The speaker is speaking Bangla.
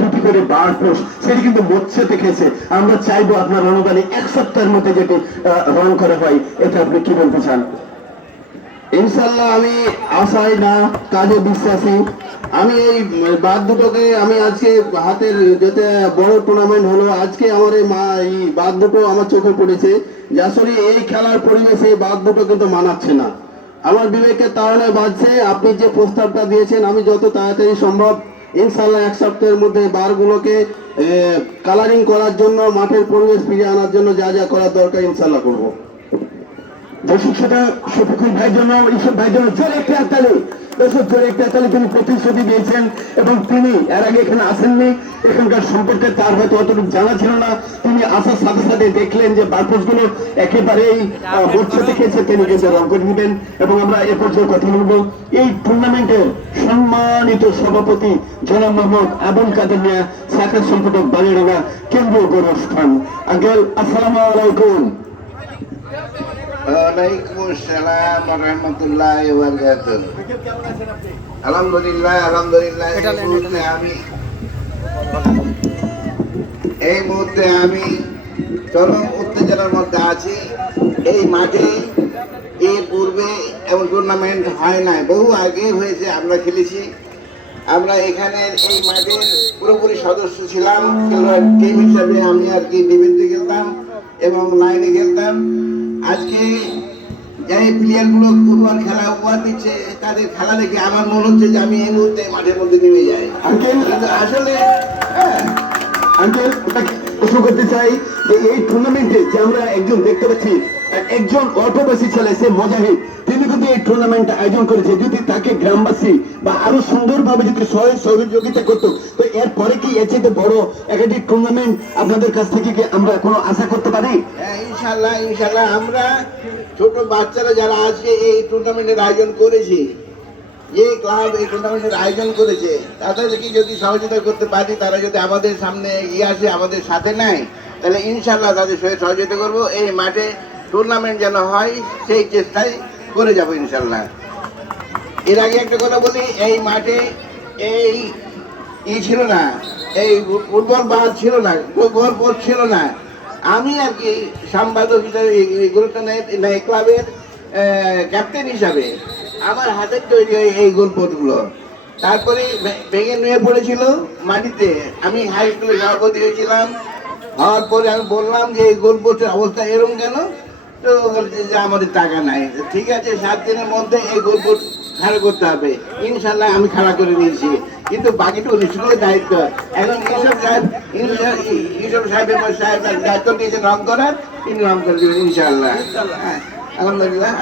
দুটি করে বার পোস্ট সেটি কিন্তু আমরা চাইব আপনার অনুদানে এক সপ্তাহের মধ্যে যেটি করা হয়, এটা আপনি কি বলতে চান? ইনশাল্লাহ আমি না, কাজে বিশ্বাসী। আমি এই বাদ দুটোকে আমি আজকে হাতের বড় টুর্নামেন্ট হলো, আজকে আমার এই মা, এই বাদ দুটো আমার চোখে পড়েছে। আসলে এই খেলার পরিবেশে এই বাদ দুটো কিন্তু মানাচ্ছে না। আমার বিবেকের তাড়নে বাজছে, আপনি যে প্রস্তাবটা দিয়েছেন, আমি যত তাড়াতাড়ি সম্ভব ইনশাল্লাহ এক সপ্তাহের মধ্যে বারগুলোকে কালারিং করার জন্য, মাঠের পরিবেশ ফিরিয়ে আনার জন্য যা যা করার দরকার ইনশাল্লাহ করব। তিনি এর আগে এখানে আসেননি। এখানকার সম্পর্কে তার আসার সাথে সাথে দেখলেন যে বারপোস্টগুলো একেবারেই দেখেছে। তিনি রং করে দিবেন এবং আমরা এ পর্যায়ে কথা বলব। এই টুর্নামেন্টের সম্মানিত সভাপতি জনাব মোহাম্মদ আবুল কাদের মিয়া শাখা সম্পাদক বালিডাঙ্গা, কেন্দ্রীয় গৌরস্থান। আঙ্কেল, আসসালামু আলাইকুম। ওয়ালাইকুম আসসালাম রাহমাতুল্লাহি আলহামদুলিল্লাহ আলহামদুলিল্লাহ। এই মুহূর্তে আমি এই মুহূর্তে আমি চরম উত্তেজনার মধ্যে আছি। এই মাঠে এর পূর্বে এমন টুর্নামেন্ট হয় নাই। বহু আগে হয়েছে আমরা খেলেছি। আমরা এখানে এই মাঠের পুরোপুরি সদস্য ছিলাম। খেলোয়াড় টিম হিসাবে আমি আর কি ডিফেন্সে খেলতাম এবং লাইনে খেলতাম। আজকে যে প্লেয়ারগুলো ফুটবল খেলা উপহার দিচ্ছে তাদের খেলা দেখে আমার মনে হচ্ছে যে আমি এই মুহূর্তে মাঠের মধ্যে নেমে যাই। কিন্তু আসলে হ্যাঁ, আঙ্কেল প্রশ্ন করতে চাই যে এই টুর্নামেন্টে যে আমরা একজন দেখতে পাচ্ছি একজন অটোবাসী ছেলে সে মজাহিদ কিন্তু এই টুর্নামেন্ট আয়োজন করেছে যদি তাকে গ্রামবাসী বা আরও সুন্দরভাবে যদি সহায় সহযোগিতা করতো তো এরপরে কি এর চাইতে বড় একাডি টুর্নামেন্ট আপনাদের কাছ থেকে কি আমরা কোনো আশা করতে পারি? হ্যাঁ, ইনশাল্লাহ ইনশাল্লাহ আমরা ছোট বাচ্চারা যারা আজকে এই টুর্নামেন্টের আয়োজন করেছি যে ক্লাব এই টুর্নামেন্টের আয়োজন করেছে তাদেরকে যদি সহযোগিতা করতে পারি তারা যদি আমাদের সামনে ইয়ে আসে আমাদের সাথে নেয় তাহলে ইনশাল্লাহ তাদের সহযোগিতা করব। এই মাঠে টুর্নামেন্ট যেন হয় সেই চেষ্টাই করে যাব ইনশাল্লাহ। এর আগে একটা কথা বলি, এই মাঠে এই ই ছিল না, এই ফুটবল বাদ ছিল না, গোল পথ ছিল না। আমি আর কি সাংবাদিক হিসাবে গুরুত্ব নেই ক্লাবের ক্যাপ্টেন হিসাবে আমার হাতের তৈরি হয় এই গোল পোস্টগুলো। তারপরে ভেঙে নুয়ে পড়েছিল মাটিতে। আমি হাই স্কুলে সভাপতি হয়েছিলাম হওয়ার পরে আমি বললাম যে এই গোল পোস্টের অবস্থা এরকম কেন? তো বলছে যে আমাদের টাকা নাই। ঠিক আছে সাত দিনের মধ্যে এই গল্প খাড়া করতে হবে। ইনশাল্লাহ আমি খাড়া করে নিয়েছি কিন্তু বাকিটা স্কুলের দায়িত্ব। এখন ইসব সাহেব ইসব সাহেবের সাহেব দায়িত্ব নিয়েছেন রং করার তিনি রং করে দেবেন ইনশাল্লাহ হ্যাঁ, আলহামদুলিল্লাহ